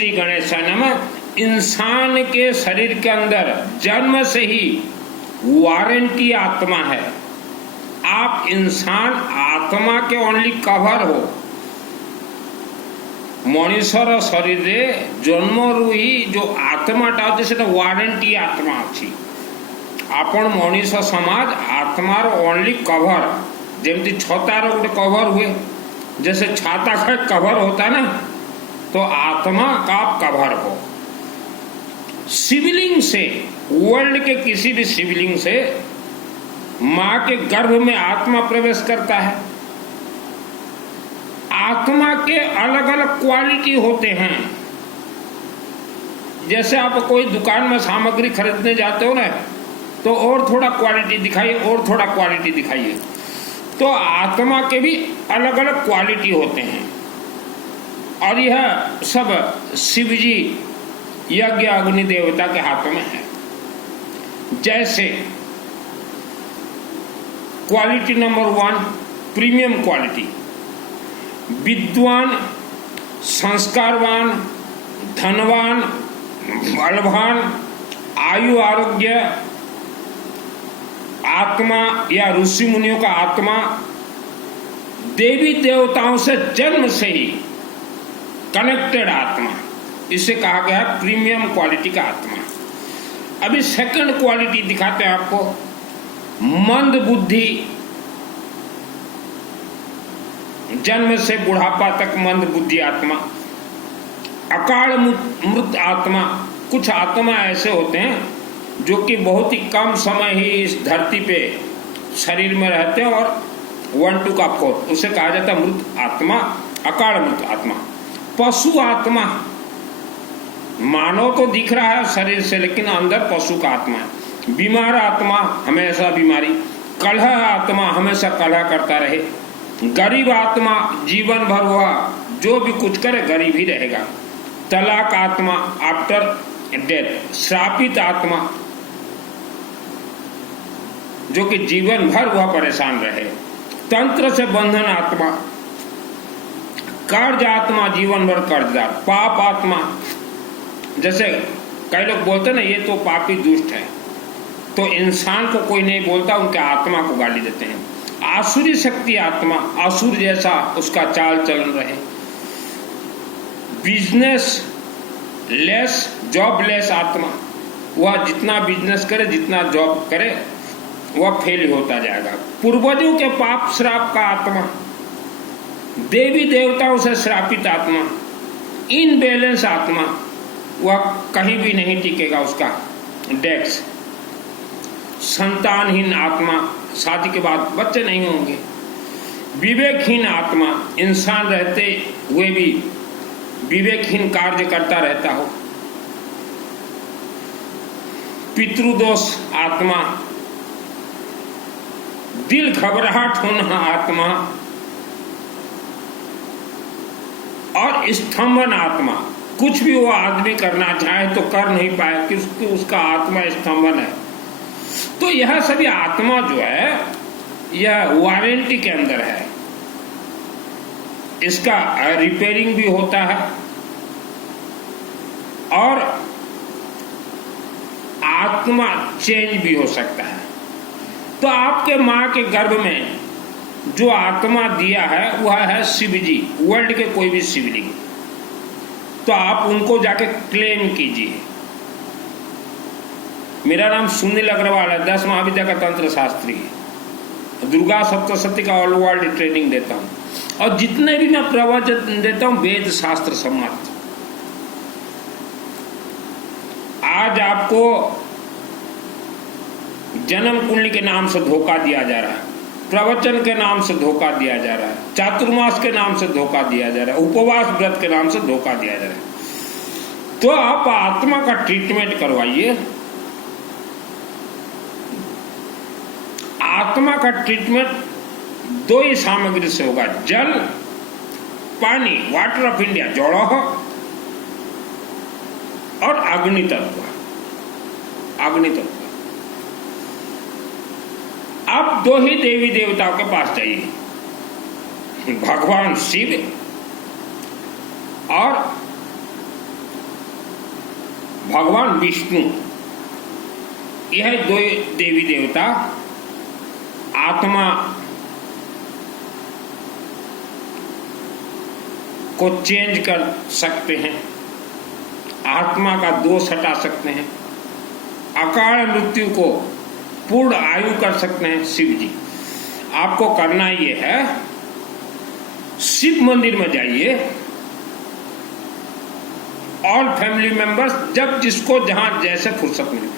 श्री गणेशाय नमः। इंसान के शरीर के अंदर जन्म से ही वारंटी आत्मा है। आप इंसान आत्मा के ओनली कवर हो। मनुष्यर शरीर जन्मरू ही जो आत्माटा अच्छे से वारंटी आत्मा अच्छी। आपण मनुष्य समाज आत्मार ओनली कवर, जमती छतार गोटे कवर हुए, जैसे छाता का कवर होता है ना, तो आत्मा का कवर हो। शिवलिंग से, वर्ल्ड के किसी भी शिवलिंग से मां के गर्भ में आत्मा प्रवेश करता है। आत्मा के अलग अलग क्वालिटी होते हैं। जैसे आप कोई दुकान में सामग्री खरीदने जाते हो ना, तो और थोड़ा क्वालिटी दिखाइए, और थोड़ा क्वालिटी दिखाइए। तो आत्मा के भी अलग अलग क्वालिटी होते हैं। और यह सब शिव जी यज्ञ अग्नि देवता के हाथ में है। जैसे क्वालिटी नंबर 1, प्रीमियम क्वालिटी, विद्वान, संस्कारवान, धनवान, बलवान, आयु आरोग्य आत्मा या ऋषि मुनियों का आत्मा, देवी देवताओं से जन्म से ही कनेक्टेड आत्मा, इसे कहा गया प्रीमियम क्वालिटी का आत्मा। अभी सेकंड क्वालिटी दिखाते हैं आपको, मंद बुद्धि, जन्म से बुढ़ापा तक मंद बुद्धि आत्मा, अकाल मृत आत्मा। कुछ आत्मा ऐसे होते हैं जो कि बहुत ही कम समय ही इस धरती पे शरीर में रहते हैं, और 1 2 का 4, उसे कहा जाता है मृत आत्मा, अकाल मृत आत्मा। पशु आत्मा, मानव तो दिख रहा है शरीर से, लेकिन अंदर पशु का आत्मा है। बीमार आत्मा, हमेशा बीमारी। कलह आत्मा, हमेशा कलह करता रहे। गरीब आत्मा, जीवन भर हुआ जो भी कुछ करे गरीब ही रहेगा। तलाक आत्मा, आफ्टर डेथ। श्रापित आत्मा, जो कि जीवन भर वह परेशान रहे। तंत्र से बंधन आत्मा, कर्ज आत्मा, जीवन भर कर्जदार। पाप आत्मा, जैसे कई लोग बोलते ना ये तो पापी दुष्ट है, तो इंसान को कोई नहीं बोलता, उनके आत्मा को गाली देते हैं। आसुरी शक्ति आत्मा, असुर जैसा उसका चाल चलन रहे। बिजनेस लेस, जॉब लेस आत्मा, वह जितना बिजनेस करे, जितना जॉब करे, वह फेल होता जाएगा। पूर्वजों के पाप श्राप का आत्मा, देवी देवताओं से श्रापित आत्मा। इनबैलेंस आत्मा, वह कहीं भी नहीं टिकेगा उसका डेक्स। संतानहीन आत्मा, शादी के बाद बच्चे नहीं होंगे। विवेकहीन आत्मा, इंसान रहते हुए भी विवेकहीन कार्य करता रहता हो। पितृदोष आत्मा, दिल घबराहट होना आत्मा। और स्तंभन आत्मा, कुछ भी वो आदमी करना चाहे तो कर नहीं पाए, क्योंकि उसका आत्मा स्तंभन है। तो यह सभी आत्मा जो है यह वारंटी के अंदर है। इसका रिपेयरिंग भी होता है और आत्मा चेंज भी हो सकता है। तो आपके मां के गर्भ में जो आत्मा दिया है वह है शिव जी, वर्ल्ड के कोई भी शिवलिंग। तो आप उनको जाके क्लेम कीजिए। मेरा नाम सुनील अग्रवाल है, 10 महाविद्या का तंत्र शास्त्री, दुर्गा सप्तशती का ऑल वर्ल्ड ट्रेनिंग देता हूं, और जितने भी मैं प्रवचन देता हूं वेद शास्त्र सम्मत। आज आपको जन्म कुंडली के नाम से धोखा दिया जा रहा है, प्रवचन के नाम से धोखा दिया जा रहा है, चातुर्मास के नाम से धोखा दिया जा रहा है, उपवास व्रत के नाम से धोखा दिया जा रहा है। तो आप आत्मा का ट्रीटमेंट करवाइए। आत्मा का ट्रीटमेंट 2 ही सामग्री से होगा, जल पानी, वाटर ऑफ इंडिया, जड़ और अग्नि तत्व। अग्नि तत्व आप 2 ही देवी देवताओं के पास जाइए, भगवान शिव और भगवान विष्णु, यह दो देवी देवता आत्मा को चेंज कर सकते हैं, आत्मा का दोष हटा सकते हैं, अकाल मृत्यु को पूर्ण आयु कर सकते हैं शिव जी। आपको करना ये है, शिव मंदिर में जाइए और फैमिली मेंबर्स जब जिसको जहां जैसे फुर्सत मिले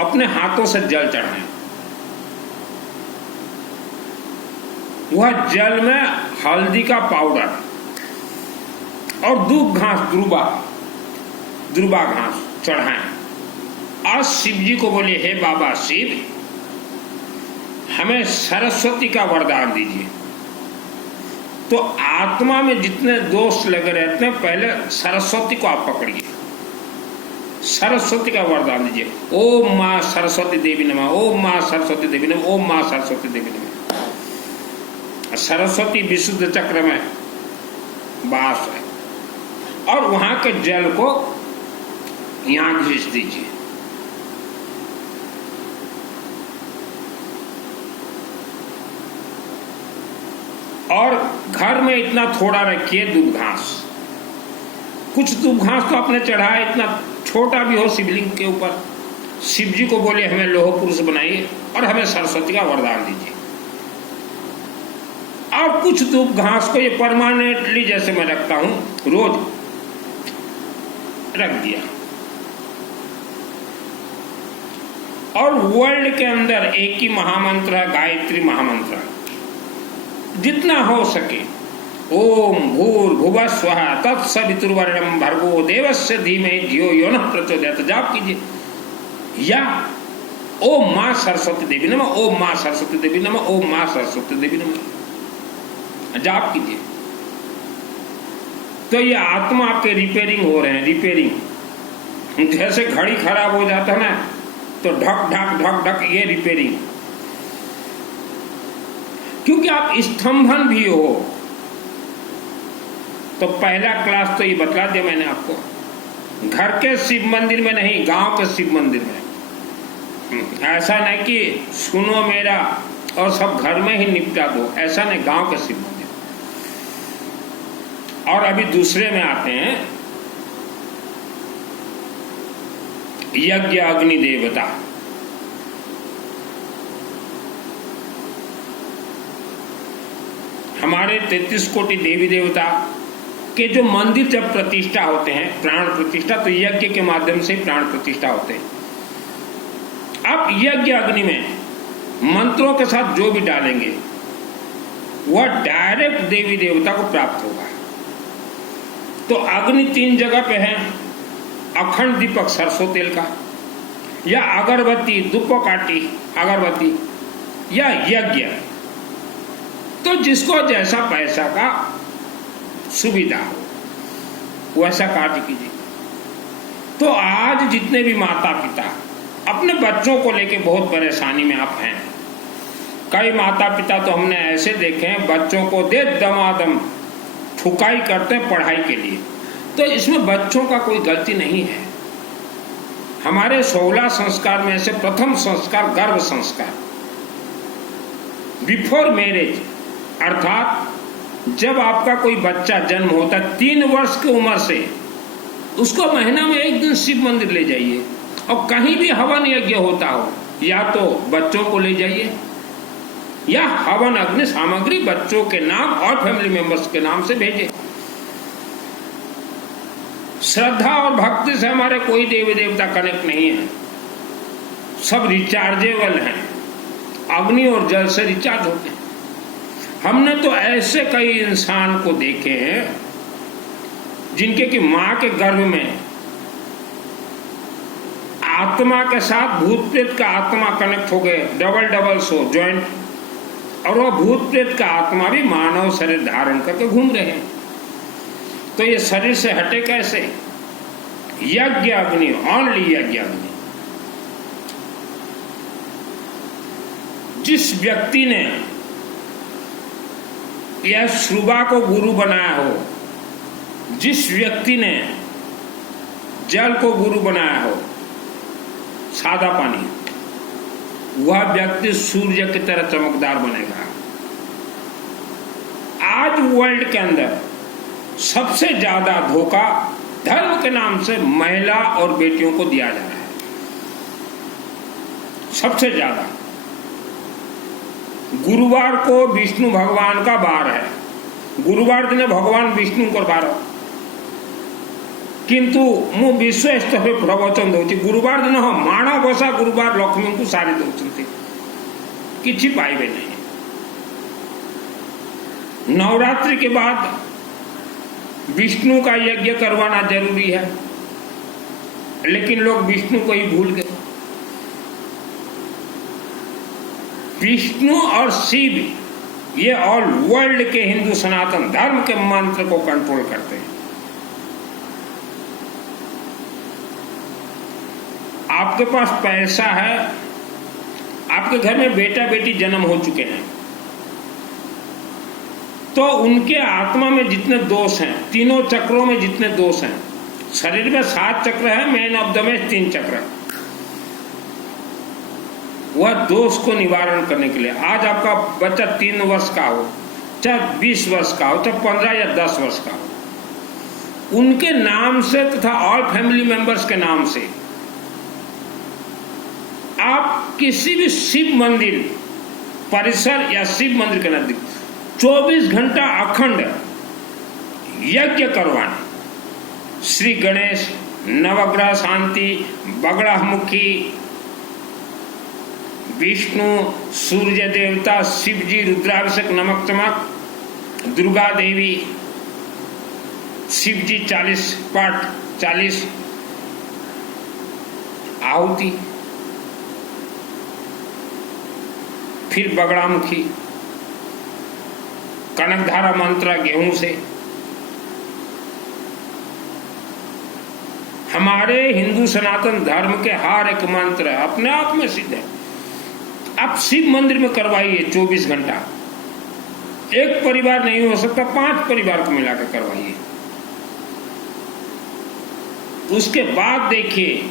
अपने हाथों से जल चढ़ाएं। वह जल में हल्दी का पाउडर और दूब घास, द्रुबा घास चढ़ाएं। आज शिव जी को बोले, हे बाबा शिव, हमें सरस्वती का वरदान दीजिए। तो आत्मा में जितने दोष लगे रहते हैं, पहले सरस्वती को आप पकड़िए, सरस्वती का वरदान दीजिए। ओम मां सरस्वती देवी नमः, ओम मां सरस्वती देवी नमः, ओम मां सरस्वती देवी नमः। सरस्वती विशुद्ध चक्र में वास है और वहां के जल को यहां घिस दीजिए। और घर में इतना थोड़ा रखिए दूब घास, कुछ दूब घास तो आपने चढ़ाया, इतना छोटा भी हो शिवलिंग के ऊपर। शिव जी को बोले हमें लोह पुरुष बनाइए और हमें सरस्वती का वरदान दीजिए। और कुछ दूब घास को ये परमानेंटली जैसे मैं रखता हूं, रोज रख दिया। और वर्ल्ड के अंदर एक ही महामंत्र है, गायत्री महामंत्र, जितना हो सके, ओम भूर्भुवः स्वः तत्सवितुर्वरेण्यं भर्गो देवस्य धीमहि धियो यो नः प्रचोदयात् जाप कीजिए। या ओम मां सरस्वती देवी नमः, ओम मां सरस्वती देवी नमः, ओम मां सरस्वती देवी नमः जाप कीजिए। तो ये आत्मा आपके रिपेयरिंग हो रहे हैं, रिपेयरिंग। जैसे घड़ी खराब हो जाता है ना, तो ढक ढक ढक ढक, ये रिपेयरिंग। क्योंकि आप स्तंभन भी हो। तो पहला क्लास तो ये बतला दिया मैंने आपको, घर के शिव मंदिर में नहीं, गांव के शिव मंदिर में। ऐसा नहीं कि सुनो मेरा और सब घर में ही निपटा दो, ऐसा नहीं, गांव के शिव मंदिर। और अभी दूसरे में आते हैं, यज्ञ अग्नि देवता। हमारे 33 कोटि देवी देवता के जो मंदिर जब प्रतिष्ठा होते हैं, प्राण प्रतिष्ठा, तो यज्ञ के माध्यम से प्राण प्रतिष्ठा होते हैं। अब यज्ञ अग्नि में मंत्रों के साथ जो भी डालेंगे वह डायरेक्ट देवी देवता को प्राप्त होगा। तो अग्नि 3 जगह पे है, अखंड दीपक सरसों तेल का, या अगरबत्ती धूपकाठी अगरबत्ती, या यज्ञ। तो जिसको जैसा पैसा का सुविधा हो वैसा कार्य कीजिए। तो आज जितने भी माता पिता अपने बच्चों को लेके बहुत परेशानी में आप हैं, कई माता पिता तो हमने ऐसे देखे हैं, बच्चों को दे दमादम ठुकाई करते हैं पढ़ाई के लिए। तो इसमें बच्चों का कोई गलती नहीं है। हमारे 16 संस्कार में से प्रथम संस्कार गर्भ संस्कार, बिफोर मैरिज, अर्थात जब आपका कोई बच्चा जन्म होता है 3 वर्ष की उम्र से, उसको महीना में 1 दिन शिव मंदिर ले जाइए। और कहीं भी हवन यज्ञ होता हो, या तो बच्चों को ले जाइए, या हवन अग्नि सामग्री बच्चों के नाम और फैमिली मेंबर्स के नाम से भेजें। श्रद्धा और भक्ति से हमारे कोई देवी देवता कनेक्ट नहीं है, सब रिचार्जेबल हैं, अग्नि और जल से रिचार्ज होते हैं। हमने तो ऐसे कई इंसान को देखे हैं जिनके की मां के गर्भ में आत्मा के साथ भूत प्रेत का आत्मा कनेक्ट हो गए, डबल सो ज्वाइंट, और वह भूत प्रेत का आत्मा भी मानव शरीर धारण करके घूम रहे हैं। तो ये शरीर से हटे कैसे? यज्ञ अग्नि, ओनली यज्ञ अग्नि। जिस व्यक्ति ने यह श्रुबा को गुरु बनाया हो, जिस व्यक्ति ने जल को गुरु बनाया हो, सादा पानी, वह व्यक्ति सूर्य की तरह चमकदार बनेगा। आज वर्ल्ड के अंदर सबसे ज्यादा धोखा धर्म के नाम से महिला और बेटियों को दिया जा रहा है, सबसे ज्यादा। गुरुवार को विष्णु भगवान का वार है, गुरुवार दिन भगवान विष्णु को वार, किंतु मु विश्व स्तर प्रवचन दूची गुरुवार दिन हाँ माणबसा गुरुवार लक्ष्मी को सारी दौरान किसी पाइबे नहीं। नवरात्रि के बाद विष्णु का यज्ञ करवाना जरूरी है, लेकिन लोग विष्णु को ही भूल गए। विष्णु और शिव ये ऑल वर्ल्ड के हिंदू सनातन धर्म के मंत्र को कंट्रोल करते हैं। आपके पास पैसा है, आपके घर में बेटा बेटी जन्म हो चुके हैं, तो उनके आत्मा में जितने दोष हैं, तीनों चक्रों में जितने दोष हैं, शरीर में 7 चक्र है, मेन ऑफ द में 3 चक्र, वह दोष को निवारण करने के लिए आज आपका बच्चा 3 वर्ष का हो, चाहे 20 वर्ष का हो, चाहे 15 या 10 वर्ष का हो, उनके नाम से तथा ऑल फैमिली मेंबर्स के नाम से आप किसी भी शिव मंदिर परिसर या शिव मंदिर के नजदीक 24 घंटा अखंड यज्ञ करवाने, श्री गणेश, नवग्रह शांति, बगड़ामुखी, विष्णु, सूर्य देवता, शिव जी, रुद्राभिषेक, नमक चमक, दुर्गा देवी, शिव जी 40 पाठ, 40 आहुति, फिर बगड़ामुखी, कनकधारा मंत्र गेहूं से। हमारे हिंदू सनातन धर्म के हर एक मंत्र अपने आप में सिद्ध है। आप शिव मंदिर में करवाइए 24 घंटा, एक परिवार नहीं हो सकता, 5 परिवार को मिलाकर करवाइए। उसके बाद देखिए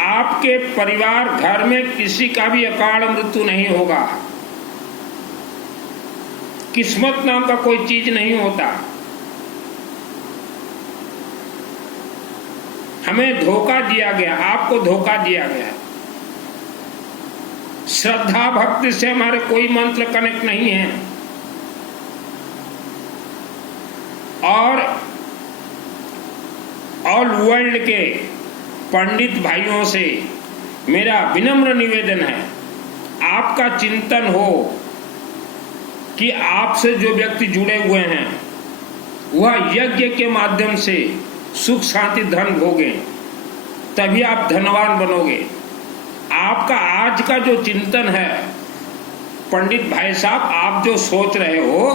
आपके परिवार घर में किसी का भी अकाल मृत्यु नहीं होगा। किस्मत नाम का कोई चीज नहीं होता। हमें धोखा दिया गया, आपको धोखा दिया गया। श्रद्धा भक्ति से हमारे कोई मंत्र कनेक्ट नहीं है। और ऑल वर्ल्ड के पंडित भाइयों से मेरा विनम्र निवेदन है, आपका चिंतन हो कि आपसे जो व्यक्ति जुड़े हुए हैं वह यज्ञ के माध्यम से सुख शांति धन भोगे, तभी आप धनवान बनोगे। आपका आज का जो चिंतन है पंडित भाई साहब, आप जो सोच रहे हो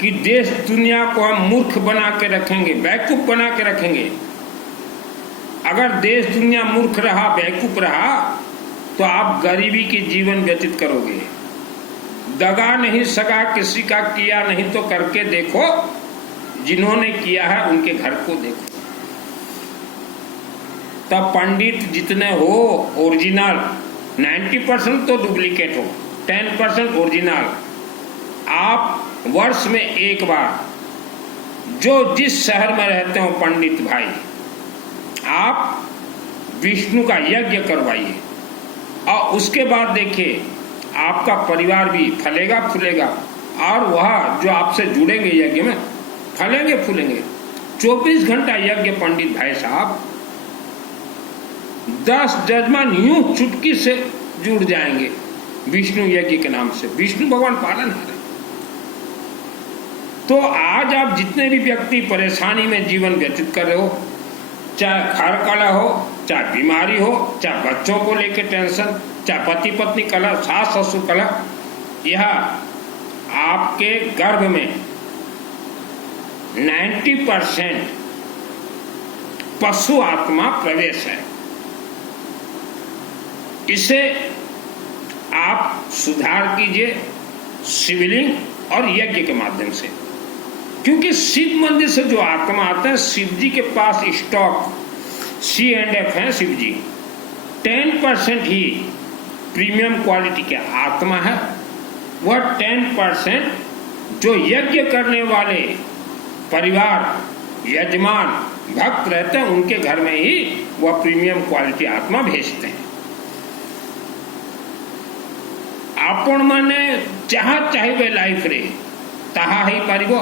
कि देश दुनिया को हम मूर्ख बना के रखेंगे, बेवकूफ बना के रखेंगे, अगर देश दुनिया मूर्ख रहा, बेवकूफ रहा, तो आप गरीबी की जीवन व्यतीत करोगे। दगा नहीं सका किसी का किया नहीं तो करके देखो, जिन्होंने किया है उनके घर को देखो। तब पंडित जितने हो ओरिजिनल, 90% तो डुप्लीकेट हो, 10% ओरिजिनल। आप वर्ष में एक बार जो जिस शहर में रहते हो पंडित भाई, आप विष्णु का यज्ञ करवाइए और उसके बाद देखिए आपका परिवार भी फलेगा फूलेगा, और वह जो आपसे जुड़ेंगे यज्ञ में फलेंगे फूलेंगे। 24 घंटा यज्ञ पंडित भाई साहब, 10 जजमान यूं चुटकी से जुड़ जाएंगे विष्णु यज्ञ के नाम से। विष्णु भगवान पालन है। तो आज आप जितने भी व्यक्ति परेशानी में जीवन व्यतीत कर रहे हो, चाहे घर कलह हो, चाहे बीमारी हो, चाहे बच्चों को लेकर टेंशन, चाहे पति पत्नी कलह, सास ससुर कलह, यह आपके गर्भ में 90% पशु आत्मा प्रवेश है। इसे आप सुधार कीजिए शिवलिंग और यज्ञ के माध्यम से, क्योंकि शिव मंदिर से जो आत्मा आते हैं, शिव जी के पास स्टॉक, C&F हैं शिव जी। 10% ही प्रीमियम क्वालिटी के आत्मा है। वह 10% जो यज्ञ करने वाले परिवार, यजमान, भक्त रहते हैं, उनके घर में ही वह प्रीमियम क्वालिटी आत्मा भेजते हैं। आपण माने जहाँ चाहिए लाइफ रे ताहा ही पारिबो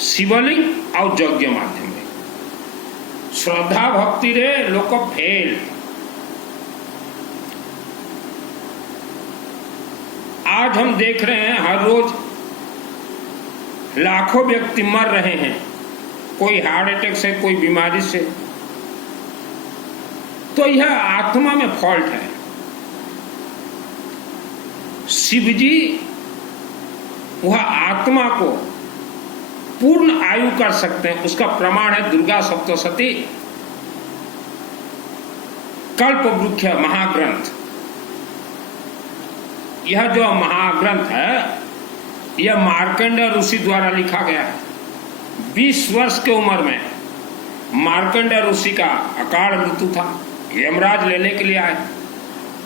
शिवलिंग और यज्ञ माध्यम रे। श्रद्धा भक्ति रे लोक फेल। आज हम देख रहे हैं हर रोज लाखों व्यक्ति मर रहे हैं, कोई हार्ट अटैक से, कोई बीमारी से। तो यह आत्मा में फॉल्ट है। शिवजी वह आत्मा को पूर्ण आयु कर सकते हैं। उसका प्रमाण है दुर्गा सप्तशती, कल्प वृक्ष महाग्रंथ। यह जो महाग्रंथ है यह मार्कंडेय ऋषि द्वारा लिखा गया है। 20 वर्ष की उम्र में मार्कंडेय ऋषि का अकाल मृत्यु था। यमराज लेने के लिए आए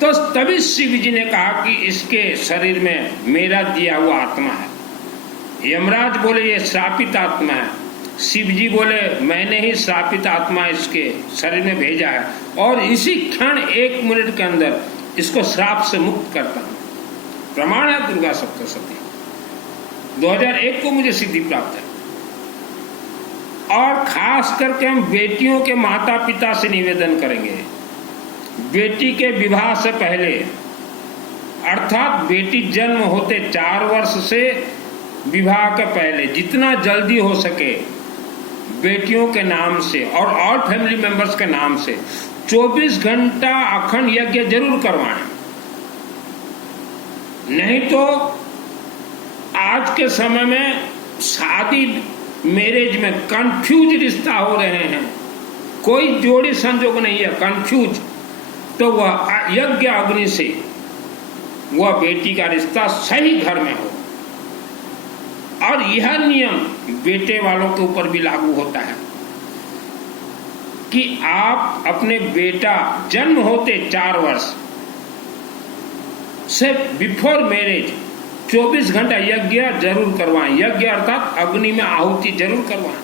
तो तभी शिव जी ने कहा कि इसके शरीर में मेरा दिया हुआ आत्मा है। यमराज बोले ये श्रापित आत्मा है। शिव जी बोले मैंने ही श्रापित आत्मा इसके शरीर में भेजा है और इसी क्षण 1 मिनट के अंदर इसको श्राप से मुक्त करता हूं। प्रमाण है दुर्गा सप्तशती। 2001 को मुझे सिद्धि प्राप्त है। और खास करके हम बेटियों के माता पिता से निवेदन करेंगे, बेटी के विवाह से पहले अर्थात बेटी जन्म होते 4 वर्ष से विवाह के पहले जितना जल्दी हो सके बेटियों के नाम से और फैमिली मेंबर्स के नाम से 24 घंटा अखंड यज्ञ जरूर करवाएं। नहीं तो आज के समय में शादी मैरिज में कंफ्यूज रिश्ता हो रहे हैं, कोई जोड़ी संजोग नहीं है, कंफ्यूज। तो वह यज्ञ अग्नि से वह बेटी का रिश्ता सही घर में हो। और यह नियम बेटे वालों के ऊपर भी लागू होता है कि आप अपने बेटा जन्म होते 4 वर्ष से बिफोर मैरिज 24 घंटा यज्ञ जरूर करवाएं। यज्ञ अर्थात अग्नि में आहुति जरूर करवाएं।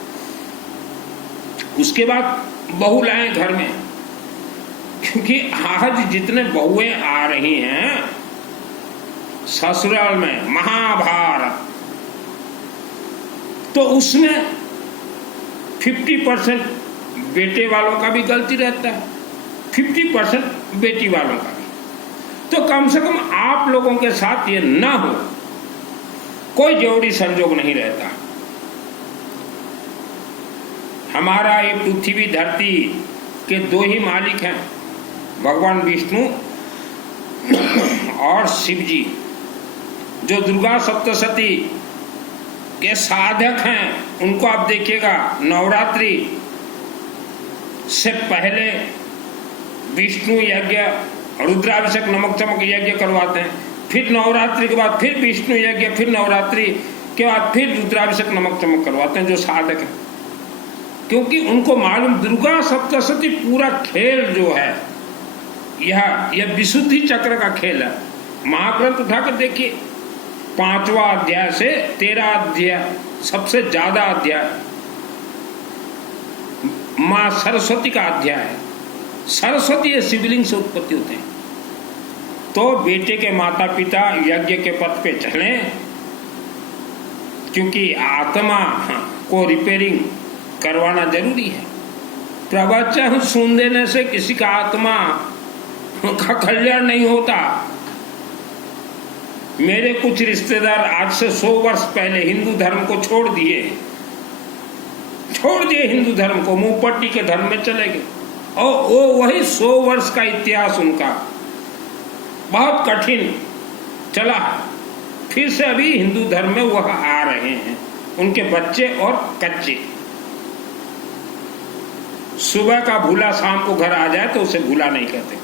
उसके बाद बहू लाएं घर में, क्योंकि आज जितने बहुएं आ रही हैं ससुराल में महाभारत, तो उसमें 50% बेटे वालों का भी गलती रहता है, 50% बेटी वालों का भी। तो कम से कम आप लोगों के साथ ये ना हो, कोई जोड़ी संजोग नहीं रहता। हमारा ये पृथ्वी धरती के 2 ही मालिक हैं, भगवान विष्णु और शिव जी। जो दुर्गा सप्तशती के साधक हैं उनको आप देखिएगा नवरात्रि से पहले विष्णु यज्ञ, रुद्राभिषेक, नमक चमक यज्ञ करवाते हैं। फिर नवरात्रि के बाद फिर विष्णु यज्ञ, फिर नवरात्रि के बाद फिर रुद्राभिषेक नमक चमक करवाते हैं जो साधक हैं। क्योंकि उनको मालूम दुर्गा सप्तशती पूरा खेल जो है यह विशुद्धि चक्र का खेल है। महाग्रंथ उठाकर देखिए, 5वां अध्याय से 13 अध्याय सबसे ज्यादा अध्याय मां सरस्वती का अध्याय है। सरस्वती ये शिवलिंग से उत्पत्ति होते हैं। तो बेटे के माता पिता यज्ञ के पथ पे चलें, क्योंकि आत्मा को रिपेयरिंग करवाना जरूरी है। प्रवचन सुन देने से किसी का आत्मा का कल्याण नहीं होता। मेरे कुछ रिश्तेदार आज से 100 वर्ष पहले हिंदू धर्म को छोड़ दिए हिंदू धर्म को, मुंह पट्टी के धर्म में चले गए। और वो वही 100 वर्ष का इतिहास उनका बहुत कठिन चला। फिर से अभी हिंदू धर्म में वह आ रहे हैं, उनके बच्चे और कच्चे। सुबह का भूला शाम को घर आ जाए तो उसे भूला नहीं कहते।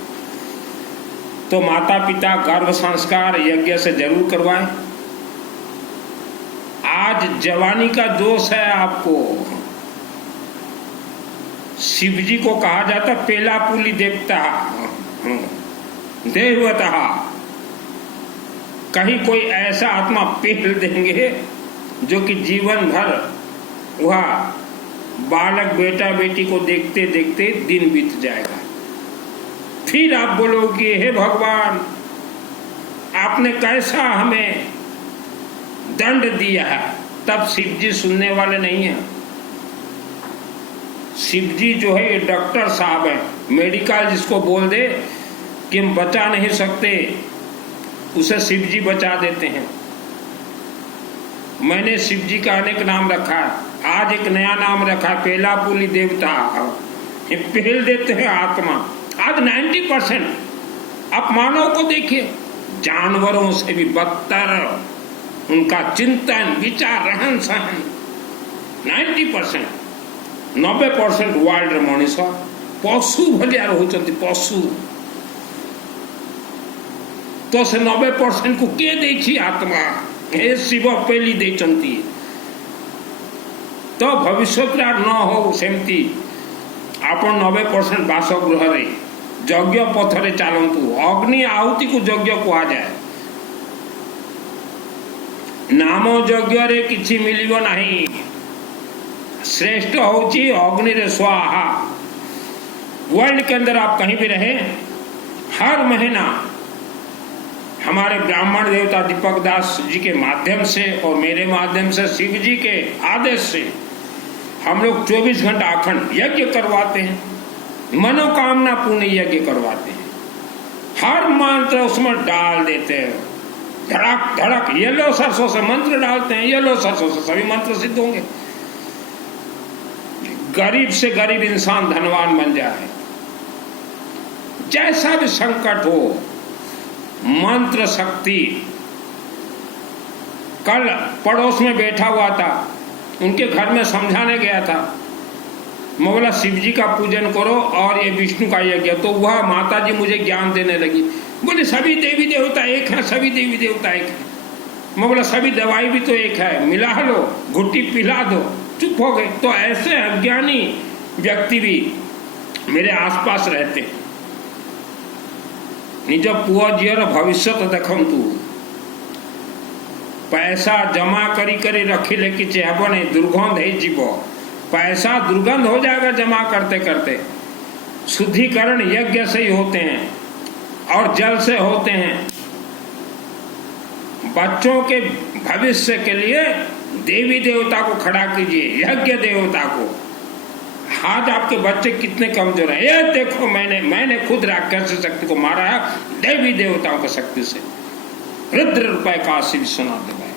तो माता पिता गर्भ संस्कार यज्ञ से जरूर करवाएं। आज जवानी का जोश है आपको, शिव जी को कहा जाता पेलापुली देवता देवता। कहीं कोई ऐसा आत्मा पेल देंगे जो कि जीवन भर वह बालक बेटा बेटी को देखते देखते दिन बीत जाएगा। फिर आप बोलोगे हे भगवान, आपने कैसा हमें दंड दिया है। तब शिव जी सुनने वाले नहीं हैं। शिव जी जो है ये डॉक्टर साहब है। मेडिकल जिसको बोल दे कि हम बचा नहीं सकते, उसे शिव जी बचा देते हैं। मैंने शिव जी का अनेक नाम रखा है। आज एक नया नाम रखा है, पेलापुली देवता। ये पेल देते हैं आत्मा। आज 90% आप मानव को देखिए, जानवरों से भी बदतर उनका चिंतन विचार रहन सहन। 90% वर्ल्ड मनीष पशु भलिया रोचंती। पशु तो से 90% को किए देखी आत्मा हे शिव पेली देचंती। तो भविष्य न हो सेमती आपण 90% बासगृह रे यज्ञ पथरे चलतु। अग्नि आहुति को यज्ञ कहा जाए। नाम यज्ञ रे किछि मिलिबो नहीं। श्रेष्ठ होची अग्नि रे स्वाहा। वर्ल्ड के अंदर आप कहीं भी रहे, हर महीना हमारे ब्राह्मण देवता दीपक दास जी के माध्यम से और मेरे माध्यम से शिव जी के आदेश से हम लोग 24 घंटा अखंड यज्ञ करवाते हैं। मनोकामना पूर्ण यज्ञ करवाते हैं। हर मंत्र उसमें डाल देते हैं। धड़क धड़क येलो सरसों से मंत्र डालते हैं। येलो सरसों से सभी मंत्र सिद्ध होंगे। गरीब से गरीब इंसान धनवान बन जाए। जैसा भी संकट हो, मंत्र शक्ति। कल पड़ोस में बैठा हुआ था, उनके घर में समझाने गया था। मैं बोला शिव जी का पूजन करो और ये विष्णु का यज्ञ। तो वह माता जी मुझे ज्ञान देने लगी। बोले सभी देवी देवता एक हैं, सभी देवी देवता एक हैं। मैं बोला सभी दवाई भी तो एक है, मिला लो, घुट्टी पिला दो। चुप हो गए। तो ऐसे अज्ञानी व्यक्ति भी मेरे आसपास रहते हैं। निज पुआ झीर भविष्य तो देखंतु। पैसा जमा करी करी रखिले किछि हेबो नहीं, दुर्गंध है जीव। पैसा दुर्गंध हो जाएगा जमा करते करते। शुद्धिकरण यज्ञ से ही होते हैं और जल से होते हैं। बच्चों के भविष्य के लिए देवी देवता को खड़ा कीजिए, यज्ञ देवता को। आज आपके बच्चे कितने कमजोर हैं। ये देखो मैंने खुद राक्षस शक्ति को मारा है देवी देवताओं की शक्ति से। रुद्र रूपये काशी विश्वनाथ।